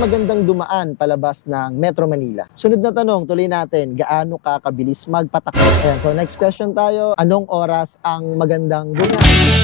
Saan magandang dumaan palabas ng Metro Manila? Sunod na tanong, tuloy natin, gaano ka kabilis magpatakbo? Ayan, so next question tayo, anong oras ang magandang bumiyahe?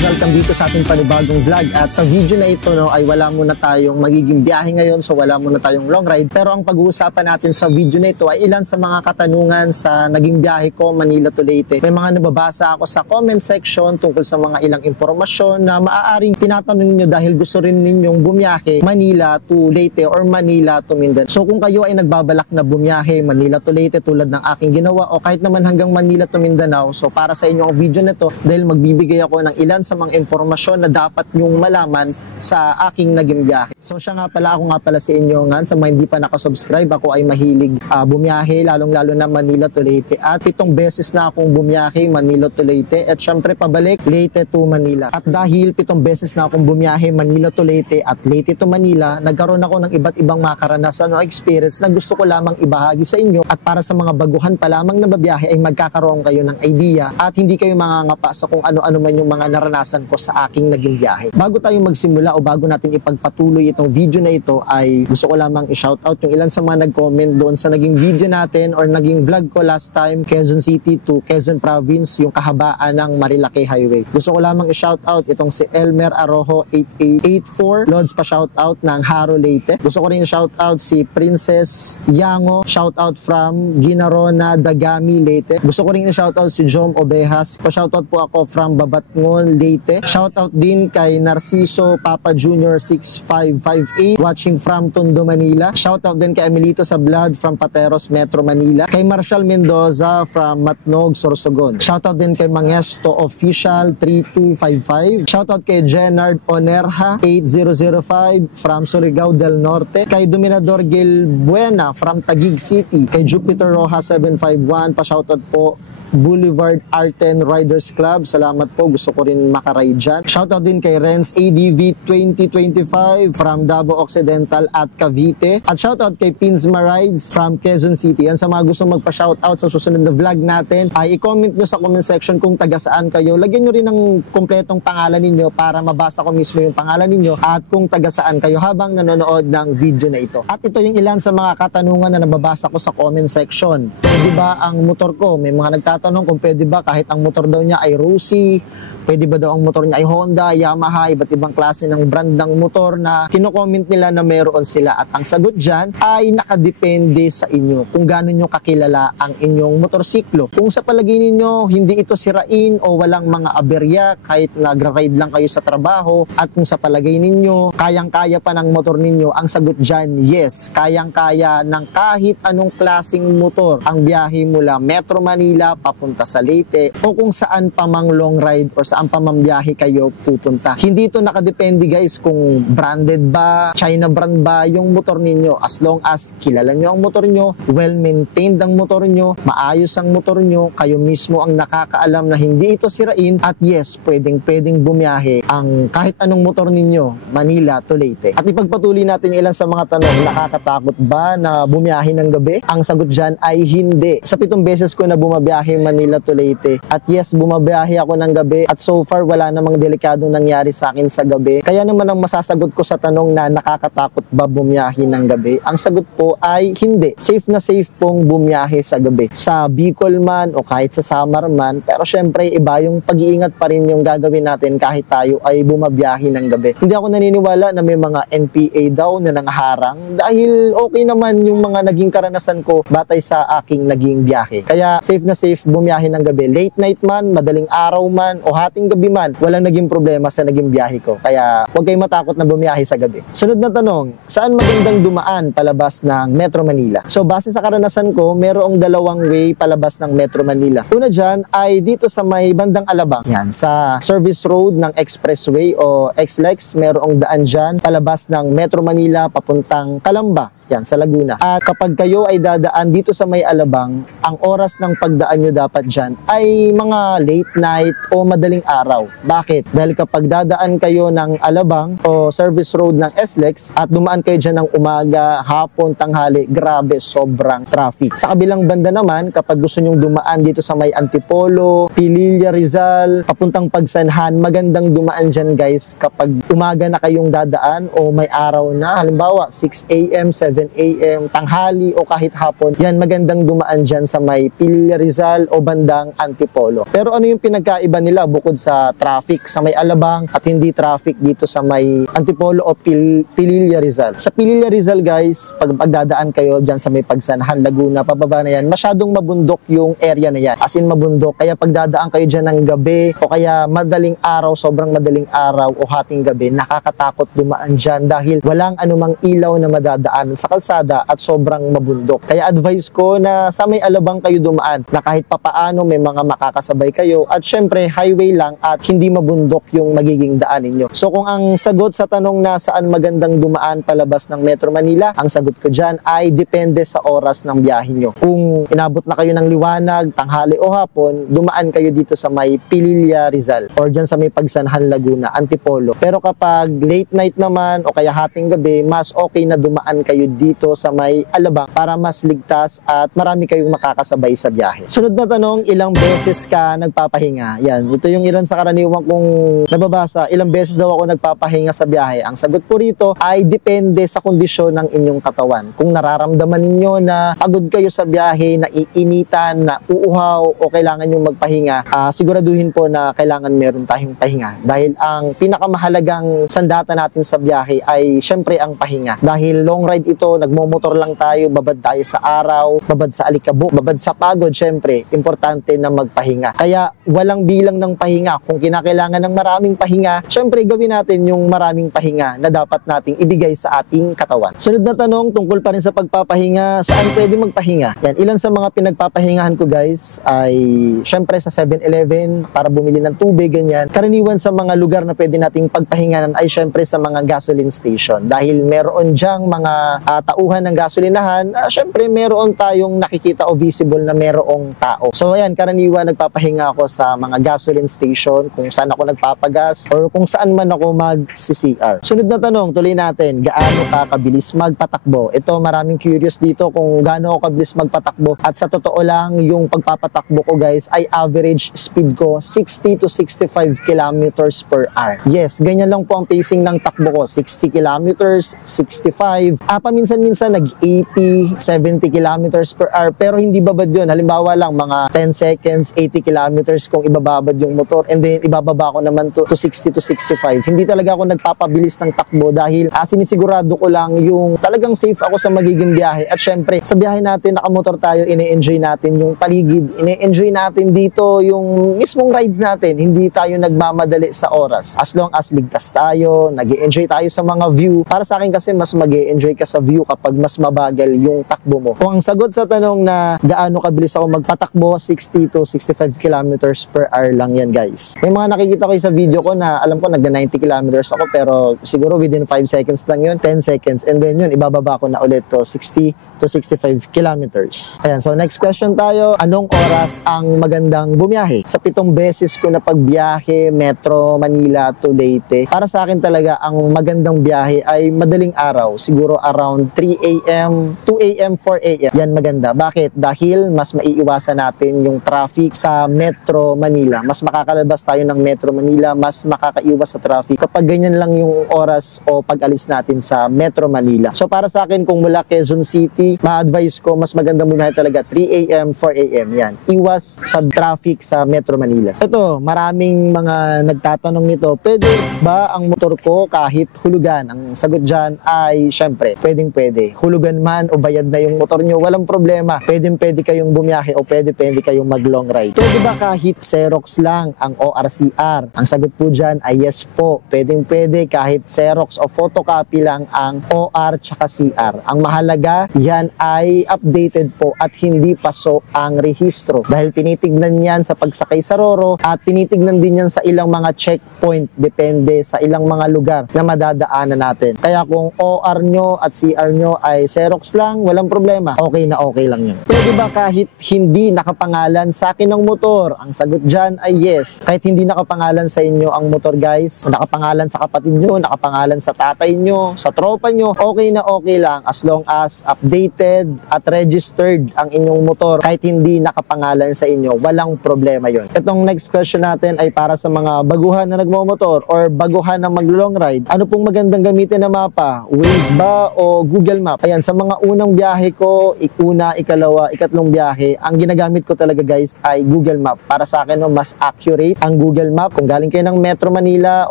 Welcome dito sa ating panibagong vlog at sa video na ito ay wala muna tayong magiging biyahe ngayon, so wala muna tayong long ride, pero ang pag-uusapan natin sa video na ito ay ilan sa mga katanungan sa naging biyahe ko Manila to Leyte. May mga nababasa ako sa comment section tungkol sa mga ilang impormasyon na maaaring tinatanong niyo dahil gusto rin ninyong bumiyahe Manila to Leyte or Manila to Mindanao. So kung kayo ay nagbabalak na bumiyahe Manila to Leyte tulad ng aking ginawa o kahit naman hanggang Manila to Mindanao, so para sa inyo ang video na to dahil magbibigay ako ng ilan sa mga impormasyon na dapat nyong malaman sa aking naging biyahe. So siya nga pala, ako nga pala sa inyo nga, sa mga hindi pa nakasubscribe, ako ay mahilig bumiyahe, lalong-lalo na Manila to Leyte. At 7 beses na akong bumiyahe Manila to Leyte at syempre pabalik Leyte to Manila. At dahil 7 beses na akong bumiyahe Manila to Leyte at Leyte to Manila, nagkaroon ako ng iba't ibang mga karanasan o experience na gusto ko lamang ibahagi sa inyo at para sa mga baguhan pa lamang na babiyahe ay magkakaroon kayo ng idea at hindi kayo mangangapa sa kung ano-ano man yung mga naranasan ko sa aking naging biyahe. Bago tayo magsimula o bago natin ipagpatuloy itong video na ito ay gusto ko lamang i-shoutout yung ilan sa mga nag-comment doon sa naging video natin or naging vlog ko last time, Quezon City to Quezon Province, yung kahabaan ng Marilake Highway. Gusto ko lamang i-shoutout itong si Elmer Arojo 8884, Lods pa shoutout ng Haro Leyte. Gusto ko rin i-shoutout si Princess Yango, shoutout from Ginarona, Dagami, Leyte. Gusto ko rin i-shoutout si Jom Obejas, pa-shoutout po ako from Babatngon, Leyte. Shoutout din kay Narciso Papa Jr. 6558 watching from Tondo, Manila. Shoutout din kay Emilito Sablad from Pateros, Metro Manila. Kay Marshall Mendoza from Matnog, Sorsogon. Shoutout din kay Mangesto Official 3255. Shoutout kay Jenard Onerha 8005 from Surigao del Norte. Kay Dominador Gil Buena from Taguig City. Kay Jupiter Roja 751. Pa-shoutout po Boulevard Arten Riders Club. Salamat po. Gusto ko rin makaride dyan. Shoutout din kay Renz ADV 2025 from Davao Occidental at Cavite. At shoutout kay Pinsma Rides from Quezon City. Yan sa mga gusto magpa-shoutout sa susunod na vlog natin ay i-comment nyo sa comment section kung taga saan kayo. Lagyan nyo rin ng kompletong pangalan ninyo para mabasa ko mismo yung pangalan ninyo at kung taga saan kayo habang nanonood ng video na ito. At ito yung ilan sa mga katanungan na nababasa ko sa comment section. Pwede ba ang motor ko? May mga nagtatanong kung pwede ba kahit ang motor daw niya ay Rossi, pwede ba daw ang motor niya ay Honda, Yamaha, iba't ibang klase ng brand ng motor na kino-comment nila na meron sila. At ang sagot dyan ay nakadepende sa inyo kung gaano nyo kakilala ang inyong motorsiklo. Kung sa palagay ninyo hindi ito sirain o walang mga aberya kahit nagra-ride lang kayo sa trabaho, at kung sa palagay ninyo kayang-kaya pa ng motor ninyo, ang sagot dyan, yes, kayang-kaya ng kahit anong klaseng motor ang biyahe mula Metro Manila papunta sa Leyte o kung saan pa mang long ride or saan pa mang biyahe kayo pupunta. Hindi ito nakadepende guys kung branded ba, China brand ba yung motor ninyo. As long as kilala nyo ang motor nyo, well-maintained ang motor nyo, maayos ang motor nyo, kayo mismo ang nakakaalam na hindi ito sirain, at yes, pwedeng bumiyahe ang kahit anong motor ninyo Manila to Leyte. At ipagpatuloy natin ilan sa mga tanong. Nakakatakot ba na bumiyahe ng gabi? Ang sagot dyan ay hindi. Sa 7 beses ko na bumabiyahe Manila to Leyte, at yes, bumabiyahe ako ng gabi at so far wala namang delikadong nangyari sa akin sa gabi. Kaya naman ang masasagot ko sa tanong na nakakatakot ba bumiyahe ng gabi, ang sagot po ay hindi. Safe na safe pong bumiyahe sa gabi. Sa Bicol man o kahit sa Samar man, pero syempre iba yung pag-iingat pa rin yung gagawin natin kahit tayo ay bumabiyahe ng gabi. Hindi ako naniniwala na may mga NPA daw na nangharang dahil okay naman yung mga naging karanasan ko batay sa aking naging biyahe. Kaya safe na safe bumiyahe ng gabi. Late night man, madaling araw man o hating gabi man, walang naging problema sa naging biyahe ko. Kaya huwag kayong matakot na bumiyahe sa gabi. Sunod na tanong, saan magandang dumaan palabas ng Metro Manila? So base sa karanasan ko, merong 2 way palabas ng Metro Manila. Una dyan ay dito sa may bandang Alabang. Yan, sa service road ng expressway o XLEX, merong daan dyan palabas ng Metro Manila papuntang Calamba. yan, sa Laguna. At kapag kayo ay dadaan dito sa may Alabang, ang oras ng pagdaan nyo dapat dyan ay mga late night o madaling araw. Bakit? Dahil kapag dadaan kayo ng Alabang o service road ng SLEX at dumaan kayo dyan ng umaga, hapon, tanghali, grabe, sobrang traffic. Sa kabilang banda naman, kapag gusto nyong dumaan dito sa may Antipolo, Pililla, Rizal, papuntang Pagsanhan, magandang dumaan dyan guys kapag umaga na kayong dadaan o may araw na, halimbawa 6 a.m., 7 a.m., tanghali o kahit hapon, yan magandang dumaan dyan sa may Pililla, Rizal o bandang Antipolo. Pero ano yung pinagkaiba nila bukod sa traffic sa may Alabang at hindi traffic dito sa may Antipolo o Pililla, Rizal? Sa Pililla, Rizal guys, pag pagdadaan kayo dyan sa may Pagsanhan, Laguna, pababa na yan, masyadong mabundok yung area na yan. As in mabundok, kaya pagdadaan kayo dyan ng gabi o kaya madaling araw, sobrang madaling araw o hating gabi, nakakatakot dumaan dyan dahil walang anumang ilaw na madadaanan sa kalsada at sobrang mabundok. Kaya advice ko na sa may Alabang kayo dumaan na kahit papaano may mga makakasabay kayo at syempre highway lang at hindi mabundok yung magiging daanin nyo. So kung ang sagot sa tanong na saan magandang dumaan palabas ng Metro Manila, ang sagot ko dyan ay depende sa oras ng biyahe nyo. Kung inabot na kayo ng liwanag, tanghali o hapon, dumaan kayo dito sa may Pililla, Rizal or dyan sa may Pagsanhan, Laguna, Antipolo. Pero kapag late night naman o kaya hating gabi, mas okay na dumaan kayo dito sa may Alabang para mas ligtas at marami kayong makakasabay sa biyahe. Sunod na tanong, ilang beses ka nagpapahinga? Yan, ito yung ilan sa karaniwan kong nababasa. Ilang beses daw ako nagpapahinga sa biyahe? Ang sagot po rito ay depende sa kondisyon ng inyong katawan. Kung nararamdaman ninyo na pagod kayo sa biyahe, naiinitan, na uuhaw o kailangan yung magpahinga, siguraduhin po na kailangan meron tayong pahinga. Dahil ang pinakamahalagang sandata natin sa biyahe ay syempre ang pahinga. Dahil long ride ito, nagmomotor lang tayo, babad tayo sa araw, babad sa alikabok, babad sa pagod, syempre, importante na magpahinga. Kaya walang bilang ng pahinga. Kung kinakailangan ng maraming pahinga, syempre gawin natin yung maraming pahinga na dapat nating ibigay sa ating katawan. Sunod na tanong, tungkol pa rin sa pagpapahinga, saan pwede magpahinga? Yan, ilan sa mga pinagpapahingahan ko guys ay syempre sa 7-Eleven para bumili ng tubig, ganyan. Karaniwan sa mga lugar na pwede nating pagpahingahan ay syempre sa mga gasoline station. Dahil meron dyang mga tauhan ng gasolinahan, syempre meron tayong nakikita o visible na merong tao. So ayan, karaniwan nagpapahinga ako sa mga gasoline station kung saan ako nagpapagas or kung saan man ako mag-CCR. Sunod na tanong, tuloy natin, gaano ka kabilis magpatakbo? Ito, maraming curious dito kung gaano ako kabilis magpatakbo. At sa totoo lang, yung pagpapatakbo ko guys ay average speed ko 60 to 65 kilometers per hour. Yes, ganyan lang po ang pacing ng takbo ko. 60 kilometers, 65. Paminsan-minsan nag-80, 70 kilometers per hour. Pero hindi babad yun. Halimbawa lang, mga 10 seconds, 80 kilometers kung ibababad yung motor. And then, ibababa ko naman to 60 to 65. Hindi talaga ako nagpapabilis ng takbo dahil sinisigurado ko lang yung talagang safe ako sa magiging biyahe. At syempre, sa biyahe natin, nakamotor tayo, ine-enjoy natin yung paligid. Ine-enjoy natin dito yung mismong rides natin. Hindi tayo nagmamadali sa oras. As long as ligtas tayo, nag-e-enjoy tayo sa mga view. Para sa akin kasi, mas mag-e-enjoy ka sa view kapag mas mabagal yung takbo mo. Kung ang sagot sa tanong na gaano kabilis ako magpatakbo, 60 to 65 kilometers per hour lang yan guys. May mga nakikita ko sa video ko na alam ko nagna 90 kilometers ako pero siguro within 5 seconds lang yun, 10 seconds and then yun, ibababa ko na ulit to 60 to 65 kilometers. Ayan, so next question tayo. Anong oras ang magandang bumiyahe? Sa 7 beses ko na pagbiyahe Metro Manila to Leyte, para sa akin talaga ang magandang biyahe ay madaling araw. Siguro around 3 a.m., 2 a.m., 4 a.m. Yan maganda. Bakit? Dahil mas maiiwasan natin yung traffic sa Metro Manila. Mas makakalabas tayo ng Metro Manila, mas makakaiwas sa traffic kapag ganyan lang yung oras o pag-alis natin sa Metro Manila. So para sa akin, kung mula Quezon City, ma-advise ko, mas magandang bumiyahe talaga 3 a.m., 4 a.m. Yan. Iwas sa traffic sa Metro Manila. Ito, maraming mga nagtatanong nito, pwede ba ang motor ko kahit hulugan? Ang sagot dyan ay, syempre, pwedeng-pwede. Hulugan man o bayad na yung motor nyo, walang problema. Pwedeng-pwede kayong bumiyahe o pwede-pwede kayong mag-long ride. Pwede ba kahit Xerox lang ang ORCR? Ang sagot po dyan ay yes po. Pwedeng-pwede kahit Xerox o photocopy lang ang OR tsaka CR. Ang mahalaga, yan ay updated po at hindi paso ang rehistro. Dahil tinitignan yan sa pagsakay sa Roro at tinitignan din yan sa ilang mga checkpoint depende sa ilang mga lugar na madadaanan natin. Kaya kung OR nyo at CR CR nyo ay Xerox lang, walang problema. Okay na okay lang yun. Pwede ba kahit hindi nakapangalan sa akin ng motor? Ang sagot dyan ay yes. Kahit hindi nakapangalan sa inyo ang motor guys, nakapangalan sa kapatid nyo, nakapangalan sa tatay nyo, sa tropa nyo, okay na okay lang as long as updated at registered ang inyong motor. Kahit hindi nakapangalan sa inyo, walang problema yon. Itong next question natin ay para sa mga baguhan na nagmamotor or baguhan na mag-long ride. Ano pong magandang gamitin na mapa? Waze ba o Google Map? Ayan, sa mga unang biyahe ko, una, ikalawa, ikatlong biyahe, ang ginagamit ko talaga guys ay Google Map. Para sa akin, mas accurate ang Google Map. Kung galing kayo ng Metro Manila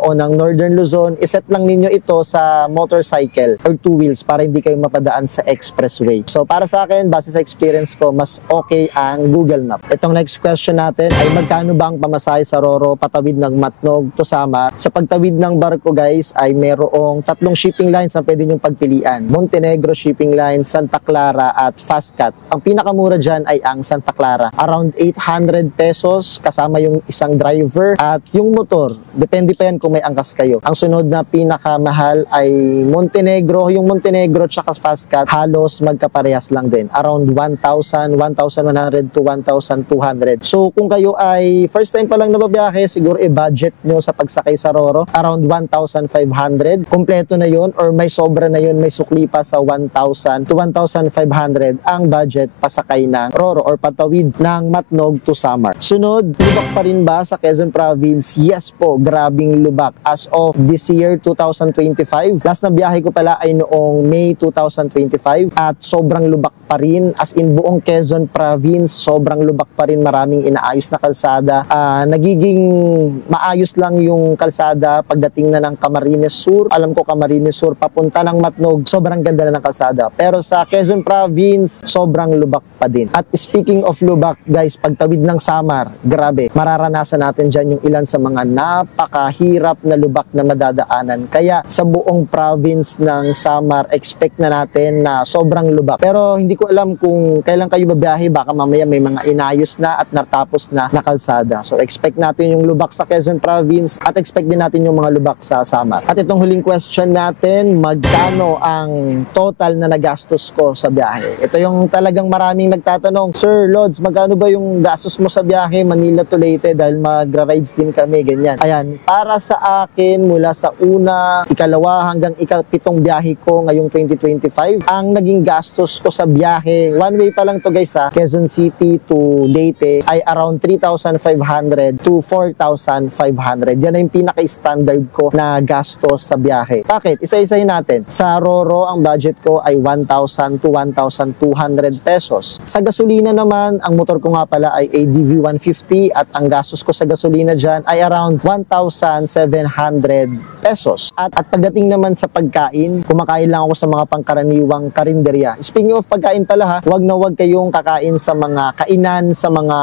o ng Northern Luzon, iset lang ninyo ito sa motorcycle or two wheels para hindi kayo mapadaan sa expressway. So para sa akin, base sa experience ko, mas okay ang Google Map. Itong next question natin ay magkano ba ang pamasahe sa Roro patawid ng Matnog to Samar? Sa pagtawid ng barko guys ay merong tatlong shipping lines ang pwede nyong pagpilian. Montenegro Shipping Line, Santa Clara at Fastcat. Ang pinakamura dyan ay ang Santa Clara. Around 800 pesos kasama yung isang driver at yung motor. Depende pa yan kung may angkas kayo. Ang sunod na pinakamahal ay Montenegro. Yung Montenegro tsaka Fastcat halos magkaparehas lang din. Around 1,000, 1,100 to 1,200. So kung kayo ay first time pa lang nababiyahe, siguro i-budget nyo sa pagsakay sa Roro. Around 1,500. Kompleto na yun or may sobra na yun, may sukli pa sa 1,000 to 1,500 ang budget pasakay ng Roro or patawid ng Matnog to Samar. Sunod, lubak pa rin ba sa Quezon Province? Yes po, grabing lubak. As of this year, 2025, last na biyahe ko pala ay noong May 2025 at sobrang lubak pa rin. As in buong Quezon Province, sobrang lubak pa rin. Maraming inaayos na kalsada. Nagiging maayos lang yung kalsada pagdating na ng Camarines Sur. Alam ko Camarines Sur, papunta ng Matnog, sobrang ganda na ng kalsada. Pero sa Quezon Province, sobrang lubak pa din. At speaking of lubak, guys, pagtawid ng Samar, grabe, mararanasan natin dyan yung ilan sa mga napakahirap na lubak na madadaanan. Kaya sa buong province ng Samar, expect na natin na sobrang lubak. Pero hindi ko alam kung kailan kayo babiyahe, baka mamaya may mga inayos na at natapos na kalsada. So expect natin yung lubak sa Quezon Province at expect din natin yung mga lubak sa Samar. At itong huling question natin, magkano ang total na nagastos ko sa biyahe? Ito yung talagang maraming nagtatanong, Sir Lods, magkano ba yung gastos mo sa biyahe Manila to Leyte dahil magra-rides din kami, ganyan. Ayan, para sa akin, mula sa una, ikalawa hanggang ikapitong biyahe ko ngayong 2025, ang naging gastos ko sa biyahe, one way pa lang to guys Quezon City to Leyte ay around 3,500 to 4,500. Yan ay yung pinaka-standard ko na gastos sa biyahe. Bakit? Isa-isahin natin. Sa Roro, ang budget ko ay 1,000 to 1,200 pesos. Sa gasolina naman, ang motor ko nga pala ay ADV 150 at ang gastos ko sa gasolina dyan ay around 1,700 pesos. At pagdating naman sa pagkain, kumakain lang ako sa mga pangkaraniwang karinderya. Speaking of pagkain pala wag na wag kayong kakain sa mga kainan, sa mga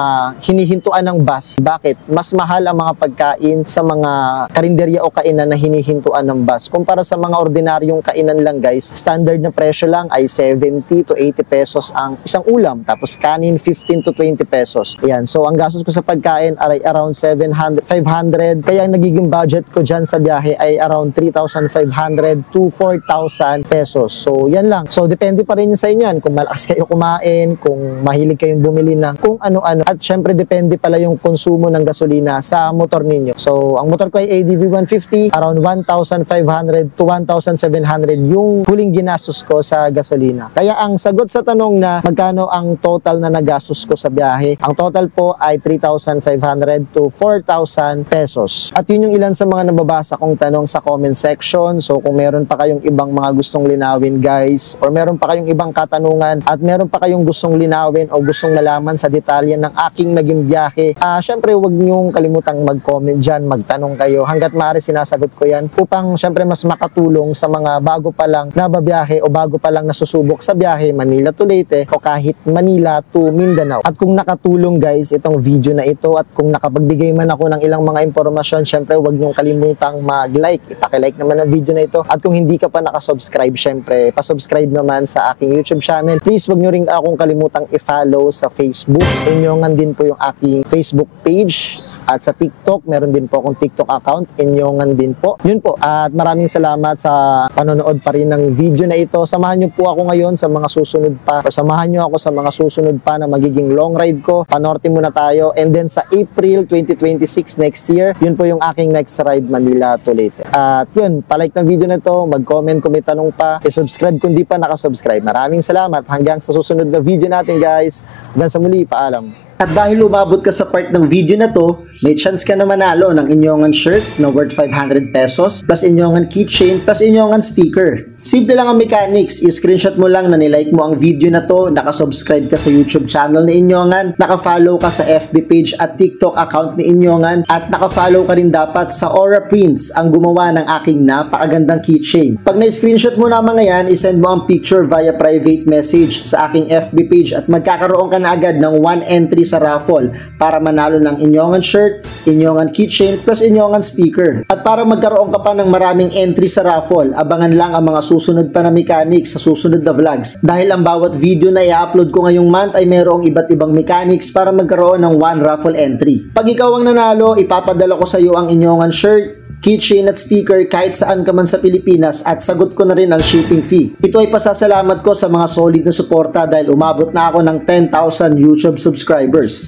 hinihintuan ng bus. Bakit? Mas mahal ang mga pagkain sa mga karinderya o kainan na hinihintuan ng bus. Kumpara sa mga ordinaryong kainan lang guys, standard na presyo lang ay 70 to 80 pesos ang isang ulam. Tapos kanin 15 to 20 pesos. Ayan. So ang gastos ko sa pagkain ay around 700, 500. Kaya ang nagiging budget ko dyan sa biyahe ay around 3,500 to 4,000 pesos. So yan lang. So depende pa rin yun sa inyo yan. Kung malakas kayo kumain, kung mahilig kayong bumili ng kung ano-ano. At syempre depende pala yung konsumo ng gasolina sa motor ninyo. So ang motor ko ay ADV 150, around 1,500 to 1,700 yung huling ginastos ko sa gasolina. Kaya ang sagot sa tanong na magkano ang total na nagastos ko sa biyahe, ang total po ay 3,500 to 4,000 pesos. At yun yung ilan sa mga nababasa kong tanong sa comment section. So kung meron pa kayong ibang mga gustong linawin guys, or meron pa kayong ibang katanungan at meron pa kayong gustong linawin o gustong malaman sa detalye ng aking naging biyahe, syempre huwag niyong kalimutang mag-comment dyan, magtanong kayo. Hanggat maaari sinasagot ko yan upang syempre mas makatulong sa mga bago pa lang nababiyahe o bago pa lang nasusubok sa biyahe Manila to Leyte o kahit Manila to Mindanao. At kung nakatulong guys itong video na ito at kung nakapagbigay man ako ng ilang mga impormasyon, syempre huwag niyong kalimutang mag-like. Ipakilike naman ang video na ito. At kung hindi ka pa nakasubscribe, syempre pasubscribe naman sa aking YouTube channel. Please huwag niyo rin akong kalimutang i-follow sa Facebook. Inyongan din po yung aking Facebook page At sa TikTok, meron din po akong TikTok account, Inyongan din po. Yun po. At maraming salamat sa panonood pa rin ng video na ito. Samahan nyo po ako ngayon sa mga susunod pa. O samahan nyo ako sa mga susunod pa na magiging long ride ko. Panorte muna tayo. And then sa April 2026 next year, yun po yung aking next ride, Manila to Leyte. At yun, palike ng video na to, mag-comment kung may tanong pa, i-subscribe kung di pa nakasubscribe. Maraming salamat. Hanggang sa susunod na video natin, guys. Hanggang sa muli, paalam. At dahil umabot ka sa part ng video na to, may chance ka na manalo ng Inyongan shirt na worth 500 pesos, plus Inyongan keychain, plus Inyongan sticker. Simple lang ang mechanics, i-screenshot mo lang na nilike mo ang video na to, nakasubscribe ka sa YouTube channel ni Inyongan, nakafollow ka sa FB page at TikTok account ni Inyongan, at nakafollow ka rin dapat sa Aura Prints, ang gumawa ng aking napakagandang keychain. Pag na-screenshot mo na mga yan, isend mo ang picture via private message sa aking FB page at magkakaroon ka na agad ng 1 entry sa raffle para manalo ng Inyongan shirt, Inyongan keychain, plus Inyongan sticker. At para magkaroon ka pa ng maraming entry sa raffle, abangan lang ang mga susunod pa na mechanics sa susunod na vlogs. Dahil ang bawat video na i-upload ko ngayong month ay mayroong iba't ibang mechanics para magkaroon ng 1 raffle entry. Pag ikaw ang nanalo, ipapadala ko sa iyo ang Inyongan shirt, keychain at sticker kahit saan ka man sa Pilipinas at sagot ko na rin ang shipping fee. Ito ay pasasalamat ko sa mga solid na suporta dahil umabot na ako ng 10,000 YouTube subscribers.